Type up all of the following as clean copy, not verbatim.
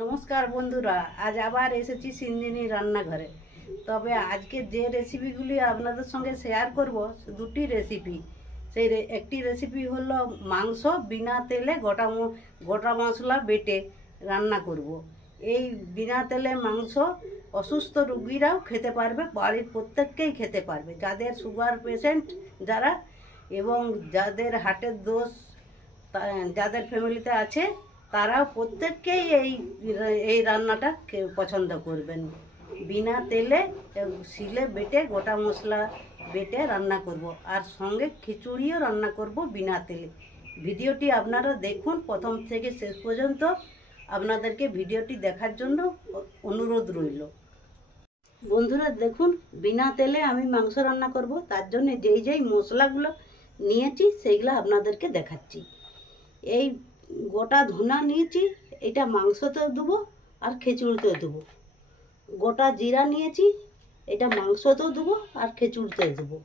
নমস্কার বন্ধুরা, আজ আবার এসেছি সিঞ্জিনী রান্নাঘরে। তবে আজকে যে রেসিপিগুলি আপনাদের সঙ্গে শেয়ার করব, দুটি রেসিপি। সেই একটি রেসিপি হলো মাংস বিনা তেলে গোটা মশলা বেটে রান্না করব। এই বিনা তেলে মাংস অসুস্থ রোগীরাও খেতে পারবে, বাড়ির প্রত্যেককেই খেতে পারবে, যাদের সুগার পেশেন্ট যারা এবং যাদের হার্টের দোষ যাদের ফ্যামিলিতে আছে তারাও প্রত্যেককেই এই রান্নাটা পছন্দ করবেন। বিনা তেলে শিলে বেটে গোটা মশলা বেটে রান্না করব, আর সঙ্গে খিচুড়িও রান্না করব বিনা তেলে। ভিডিওটি আপনারা দেখুন প্রথম থেকে শেষ পর্যন্ত। আপনাদেরকে ভিডিওটি দেখার জন্য অনুরোধ রইল। বন্ধুরা দেখুন, বিনা তেলে আমি মাংস রান্না করব, তার জন্য যেই মশলাগুলো নিয়েছি সেইগুলো আপনাদেরকে দেখাচ্ছি। এই গোটা ধনা নিয়েছি, এটা মাংসতেও দেবো আর খিচুড়িতেও দেবো। গোটা জিরা নিয়েছি, এটা মাংসতেও দেবো আর খিচুড়িতেও দেবো।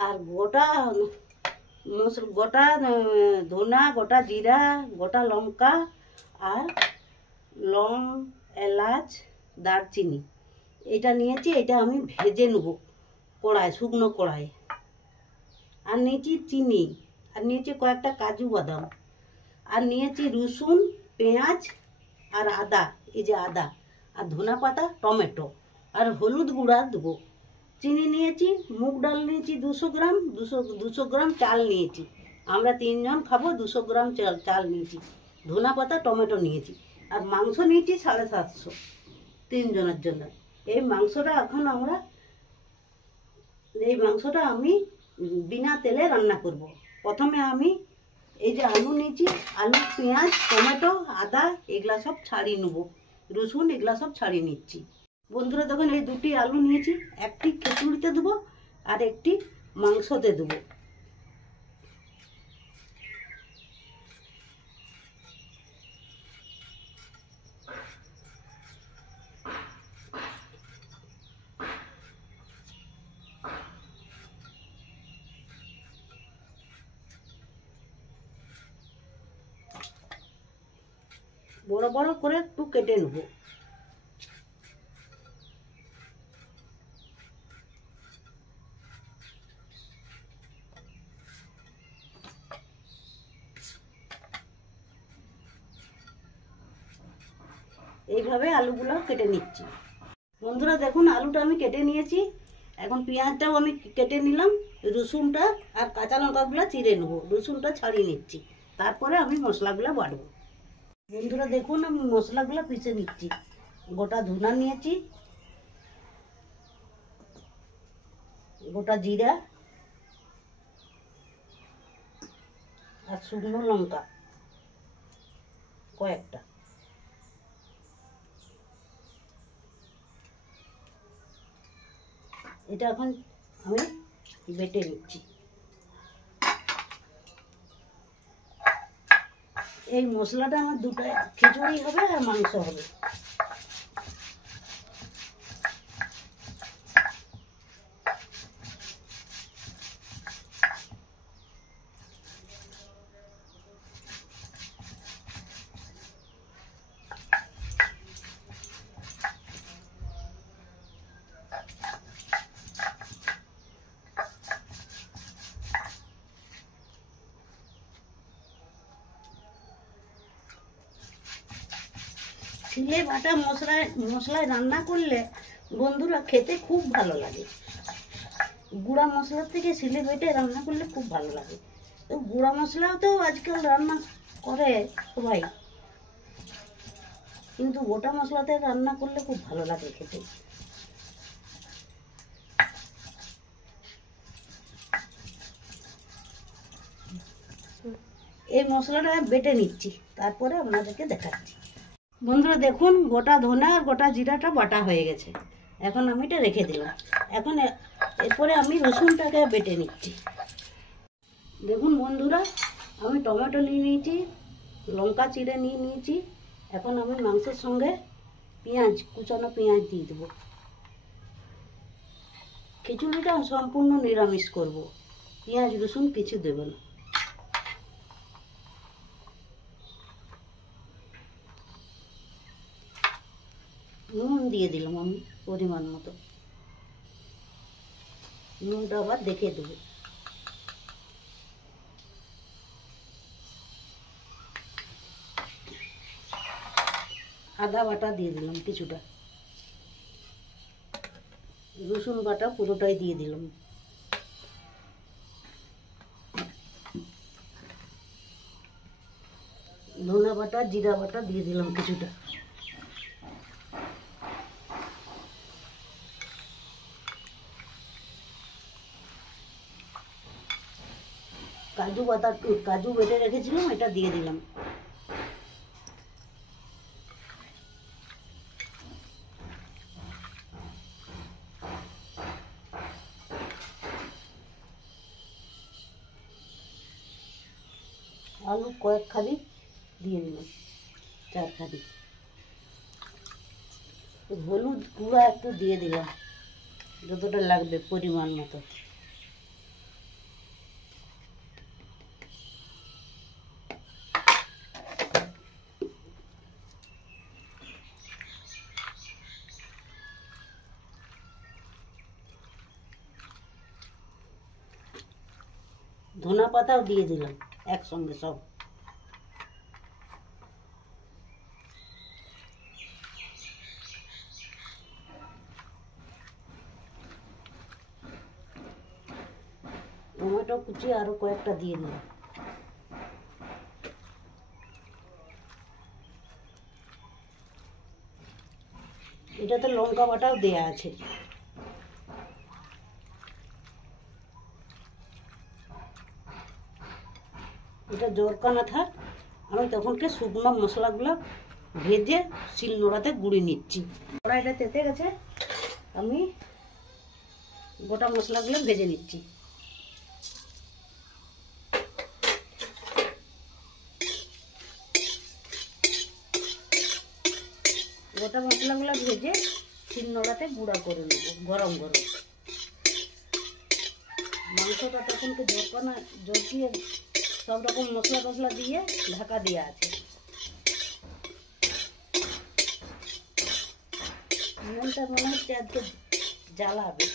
আর গোটা ধনা, গোটা জিরা, গোটা লঙ্কা আর লং, এলাচ, দারচিনি এটা নিয়েছি। এটা আমি ভেজে নেব শুকনো কড়াই। আর নিয়েছি চিনি, আর নিয়েছি কয়েকটা কাজু বাদাম, আর নিয়েছি রসুন, পেঁয়াজ আর আদা, এই যে আদা, আর ধনা পাতা, টমেটো, আর হলুদ গুঁড়া দেবো। চিনি নিয়েছি, মুগ ডাল নিয়েছি 200 গ্রাম, 200 গ্রাম চাল নিয়েছি। আমরা 3 জন খাবো, 200 গ্রাম চাল নিয়েছি। ধনা পাতা, টমেটো নিয়েছি। আর মাংস নিয়েছি 750 3 জনের জন্য। এই মাংসটা আমি বিনা তেলে রান্না করব। প্রথমে আমি এই যে আলু নিয়েছি, আলু, পেঁয়াজ, টমেটো, আদা এগুলা সব ছাড়িয়ে নেবো, রসুন এগুলা সব ছাড়িয়ে নিচ্ছি। বন্ধুরা দেখুন, এই দুটি আলু নিয়েছি, একটি খিচুড়িতে দেবো আর একটি মাংসতে দেবো। বড় বড় করে একটু কেটে নেব। এইভাবে আলুগুলো কেটে নিচ্ছি। বন্ধুরা দেখুন, আলুটা আমি কেটে নিয়েছি। এখন পেঁয়াজটাও আমি কেটে নিলাম, রসুনটা আর কাঁচা লঙ্কাগুলো চিড়ে নেবো, রসুনটা ছাড়িয়ে নিচ্ছি। তারপরে আমি মশলাগুলো বাটবো। বন্ধুরা দেখুন, আমি মশলাগুলো পিষে নিচ্ছি। গোটা ধনা নিয়েছি, গোটা জিরা আর শুকনো লঙ্কা কয়েকটা। এটা এখন আমি বেটে নিচ্ছি। এই মশলাটা আমার দুটো খিচুড়ি হবে আর মাংস হবে। শিলে বাটা মশলায় রান্না করলে বন্ধুরা খেতে খুব ভালো লাগে। গুঁড়া মশলার থেকে শিলে বেটে রান্না করলে খুব ভালো লাগে। তো গুঁড়া মশলাও তো আজকাল রান্না করে সবাই, কিন্তু গোটা মশলাতে রান্না করলে খুব ভালো লাগে খেতে। এই মশলাটা বেটে নিচ্ছি, তারপরে আপনাদেরকে দেখাচ্ছি। বন্ধুরা দেখুন, গোটা ধনে আর গোটা জিরাটা বাটা হয়ে গেছে। এখন আমি এটা রেখে দিলাম। এখন এরপরে আমি রসুনটাকে বেটে নিচ্ছি। দেখুন বন্ধুরা, আমি টমেটো নিয়ে নিয়েছি, লঙ্কা চিড়ে নিয়ে নিয়েছি। এখন আমি মাংসের সঙ্গে কুচানো পেঁয়াজ দিয়ে দেবো। খিচুড়িটা সম্পূর্ণ নিরামিষ করব, পেঁয়াজ রসুন কিছু দেব না। নুন দিয়ে দিলাম আমি পরিমাণ মতো, নুনটা আবার দেখে দেবো। আদা বাটা দিয়ে দিলাম কিছুটা, রসুন বাটা পুরোটাই দিয়ে দিলাম, ধনা বাটা জিরা বাটা দিয়ে দিলাম কিছুটা, কাজু বেটে রেখেছিলাম এটা দিয়ে দিলাম, আলু কয়েক খাদি দিয়ে দিলাম, 4 খাদি, হলুদ গুঁড়া একটু দিয়ে দিলাম যতটা লাগবে পরিমাণ মতো, ধনা পাতাও দিয়ে দিলাম একসঙ্গে সব। টমেটো কুচি আরো কয়েকটা দিয়ে দিলাম, এটাতে লঙ্কা বাটাও দেয়া আছে। এটা জোরকানা থাক, আমি তখনকে শুকনো মশলাগুলো ভেজে শিলনোড়াতে গুঁড়ি নিচ্ছি। কড়াইটা তেতে গেছে, আমি গোটা মশলাগুলো ভেজে নিচ্ছি। গোটা মশলাগুলো ভেজে শিলনোড়াতে গুঁড়া করে নেব গরম গরম। মাংসটা তখনকে জড়কিয়ে সব রকম মশলা টশলা দিয়ে ঢাকা দেওয়া আছে। মনটা মনে হচ্ছে আজকে জ্বালাবে।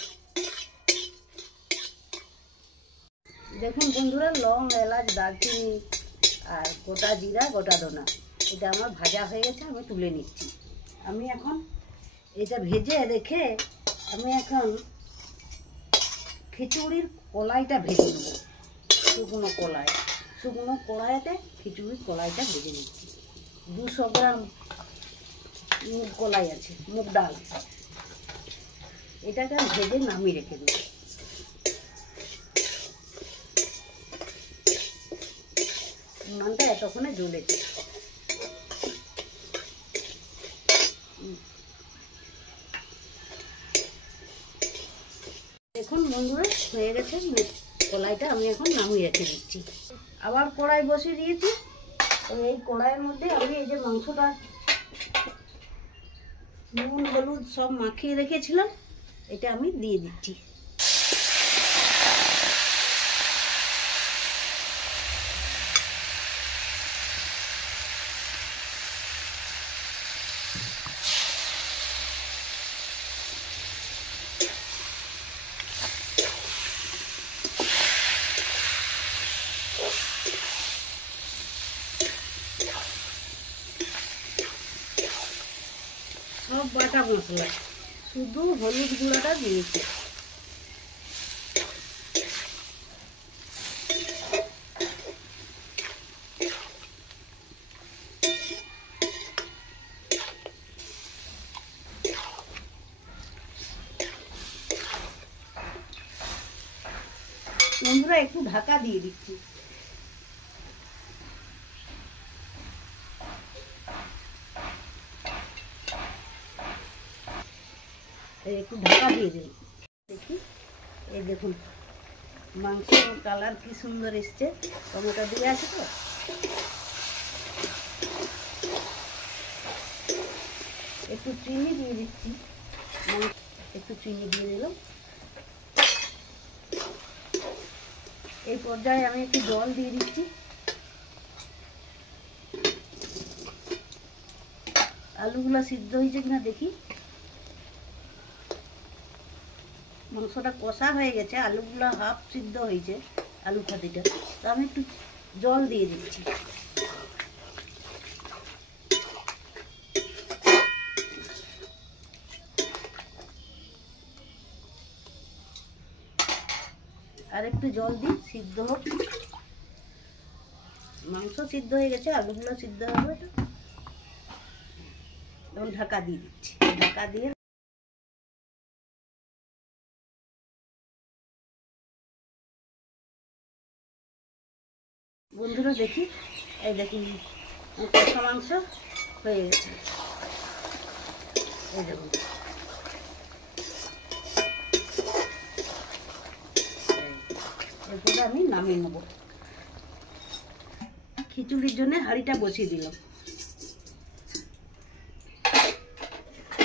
দেখুন বন্ধুরা, লং, এলাচ, দারচিনি আর গোটা জিরা, গোটা ধনা, এটা আমার ভাজা হয়ে গেছে, আমি তুলে নিচ্ছি। আমি এখন এটা ভেজে রেখে আমি এখন খিচুড়ির কলাইটা ভেজে নেব। শুকনো কড়াইতে খিচুড়ির কলাইটা ভেজে নিচ্ছি। 200 গ্রাম মুগ কলাই আছে, মুগ ডাল, এটাকে ভেজে নামিয়ে রেখে দেব। উনানটা এতক্ষণে জ্বলেছে। এখন বন্ধুরা হয়ে গেছে কলাইটা, আমি এখন নামিয়ে রেখে দিচ্ছি। আবার কড়াই বসিয়ে দিয়েছি, এই কড়াইয়ের মধ্যে আমি এই যে মাংসটা নুন হলুদ সব মাখিয়ে রেখেছিলাম, এটা আমি দিয়ে দিচ্ছি। সব বাটা মশলা, শুধু হলুদ গুঁড়াটা দিয়েছি। বন্ধুরা একটু ঢাকা দিয়ে দিচ্ছি। একটু ঢাকা দিয়ে দিই, দেখি। এই দেখুন মাংসের কালার কি সুন্দর এসছে, টমেটো দিয়ে আছে তো। একটু চিনি দিয়ে দিচ্ছি, একটু চিনি দিয়ে দিলাম। এই পর্যায়ে আমি একটু জল দিয়ে দিচ্ছি। আলুগুলো সিদ্ধ হয়েছে কিনা দেখি। মাংসটা কষা হয়ে গেছে, আলুগুলো হাফ সিদ্ধ হয়েছে, আলু খাতিটা। তো আমি একটু জল দিয়ে দিচ্ছি। আর একটু জল দিই, সিদ্ধ হোক। মাংস সিদ্ধ হয়ে গেছে, আলুগুলো সিদ্ধ হবে। তখন ঢাকা দিয়ে দিচ্ছি। ঢাকা দিয়ে বন্ধুরা দেখি, এই দেখুন কষা মাংস হয়ে গেছে। এই দেখুন এরপরে আমি নামিয়ে নেব। খিচুড়ির জন্য হাঁড়িটা বসিয়ে দিলাম।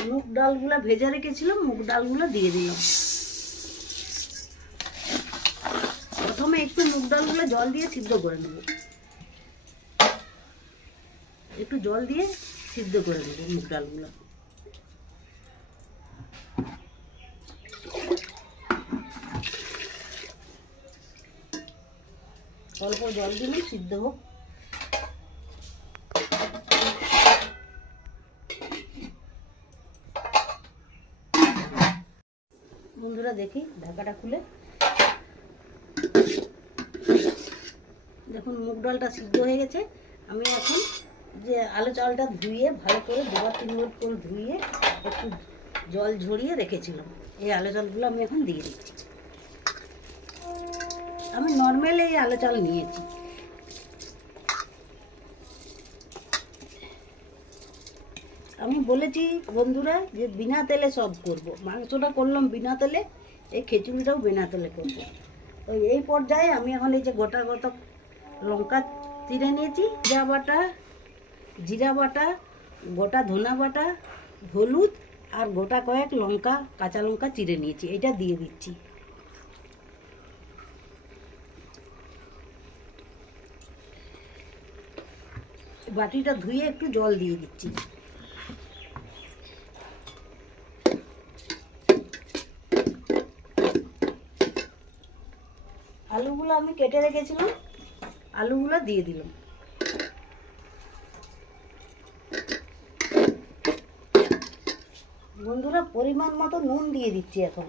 মুগ ডালগুলো ভেজে রেখেছিলাম, মুগ ডালগুলো দিয়ে দিলাম। প্রথমে একটু মুগ ডালগুলো জল দিয়ে সিদ্ধ করে নেব। একটু জল দিয়ে সিদ্ধ করে নেব মুগ ডালগুলো। অল্প জল দিলে সিদ্ধ হোক। বন্ধুরা দেখি ঢাকাটা খুলে, দেখুন মুগ ডালটা সিদ্ধ হয়ে গেছে। আমি এখন যে আলু চালটা ধুয়ে ভালো করে 2-3 মিনিট করে ধুয়ে একটু জল ঝরিয়ে রেখেছিলাম, এই আলু চালগুলো আমি এখন দিয়ে দিচ্ছি। আমি নর্মাল এই আলু চাল নিয়েছি। আমি বলেছি বন্ধুরা যে বিনা তেলে সব করব। মাংসটা করলাম বিনা তেলে, এই খিচুড়িটাও বিনা তেলে করবো। তো এই পর্যায়ে আমি এখন এই যে গোটা লঙ্কা চিড়ে নিয়েছি, জিরা বাটা, গোটা ধনা বাটা, হলুদ আর গোটা কয়েক লঙ্কা, কাঁচা লঙ্কা চিড়ে নিয়েছি, এটা দিয়ে দিচ্ছি। বাটিটা ধুয়ে একটু জল দিয়ে দিচ্ছি। আলুগুলো আমি কেটে রেখেছিলাম, আলুগুলো দিয়ে দিলাম। বন্ধুরা পরিমাণ মতো নুন দিয়ে দিচ্ছি এখন।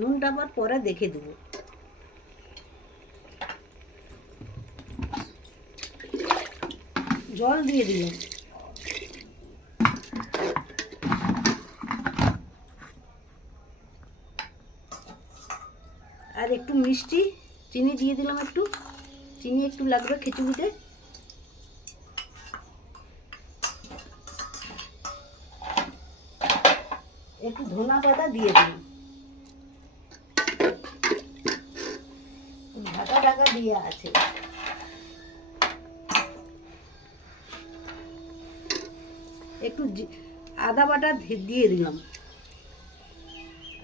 নুনটা আবার পরে দেখে দেব। জল দিয়ে দিলাম। আর একটু মিষ্টি চিনি দিয়ে দিলাম, একটু চিনি একটু লাগবে খিচুড়িতে। একটু ধনা পাতা দিয়ে দিলাম। ঢাকা দিয়ে আছে। একটু আদা বাটা দিয়ে দিলাম,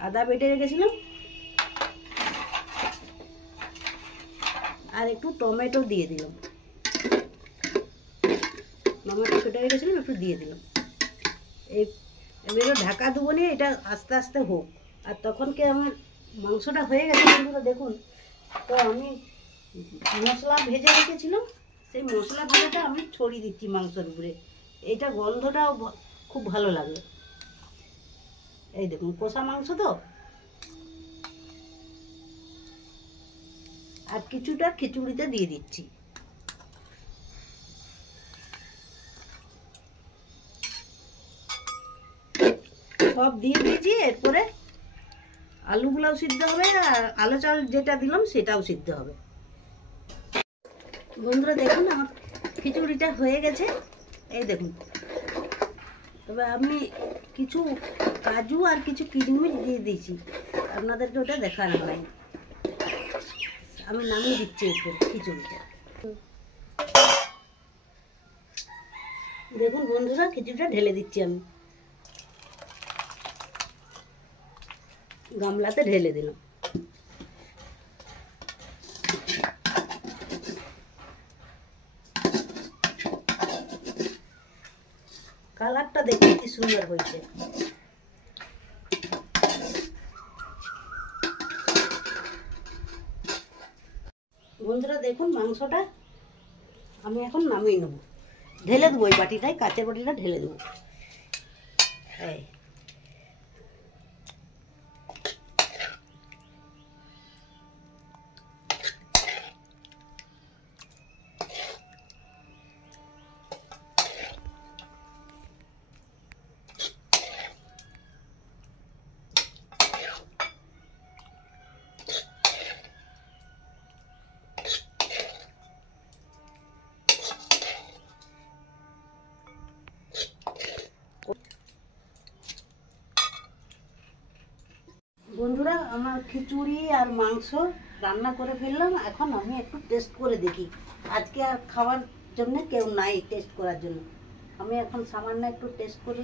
আদা বেটে রেখেছিলাম। আর একটু টমেটো দিয়ে দিলাম, টমেটো কেটে রেখেছিলাম, একটু দিয়ে দিলাম। এবারে ঢাকা দেবো নিয়ে এটা আস্তে আস্তে হোক। আর তখনকে আমার মাংসটা হয়ে গেছে বন্ধুরা দেখুন। তো আমি মশলা ভেজে রেখেছিলাম, সেই মশলা ভাজাটা আমি ছড়িয়ে দিচ্ছি মাংসের উপরে। এইটা গন্ধটাও খুব ভালো লাগে। এই দেখুন কষা মাংস তো। আর কিছুটা খিচুড়িতে দিয়ে দিচ্ছি। সব দিয়ে দিয়েছি। এরপরে আলুগুলোও সিদ্ধ হবে আর আলু চাল যেটা দিলাম সেটাও সিদ্ধ হবে। বন্ধুরা দেখুন আমার খিচুড়িটা হয়ে গেছে, এই দেখুন। তবে আমি কিছু কাজু আর কিছু কিশমিশ দিয়ে দিয়েছি, আপনাদেরকে ওটা দেখানো হয়। আমি নামিয়ে দিচ্ছি এরপর খিচুড়িটা। দেখুন বন্ধুরা খিচুড়িটা ঢেলে দিচ্ছি আমি, গামলাতে ঢেলে দিলাম। সুন্দর হয়েছে। বন্ধুরা দেখুন মাংসটা আমি এখন নামিয়ে নেব, ঢেলে দেবো এই বাটিটায়, কাঁচের বাটিটা ঢেলে দেবো। এই বন্ধুরা আমার খিচুড়ি আর মাংস রান্না করে ফেললাম। এখন আমি একটু টেস্ট করে দেখি, আজকে আর খাওয়ার জন্য কেউ নাই টেস্ট করার জন্য, আমি এখন সামান্য একটু টেস্ট করে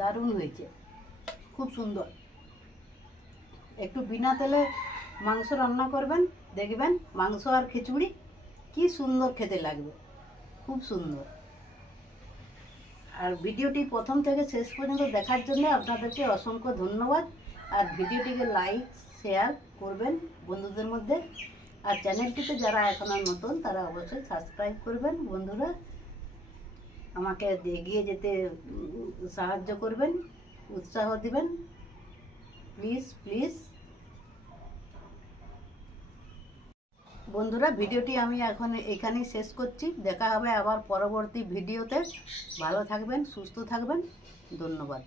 দারুণ হয়েছে, খুব সুন্দর। একটু বিনা তেলে মাংস রান্না করবেন, দেখবেন মাংস আর খিচুড়ি কি সুন্দর খেতে লাগবে, খুব সুন্দর। আর ভিডিওটি প্রথম থেকে শেষ পর্যন্ত দেখার জন্য আপনাদেরকে অসংখ্য ধন্যবাদ। আর ভিডিওটিকে লাইক শেয়ার করবেন বন্ধুদের মধ্যে, আর চ্যানেলটিতে যারা এখনো নতুন তারা অবশ্যই সাবস্ক্রাইব করবেন। বন্ধুরা আমাকে এগিয়ে যেতে সাহায্য করবেন, উৎসাহ দিবেন, প্লিজ প্লিজ। বন্ধুরা ভিডিওটি আমি এখন এখানেই শেষ করছি, দেখা হবে আবার পরবর্তী ভিডিওতে। ভালো থাকবেন, সুস্থ থাকবেন, ধন্যবাদ।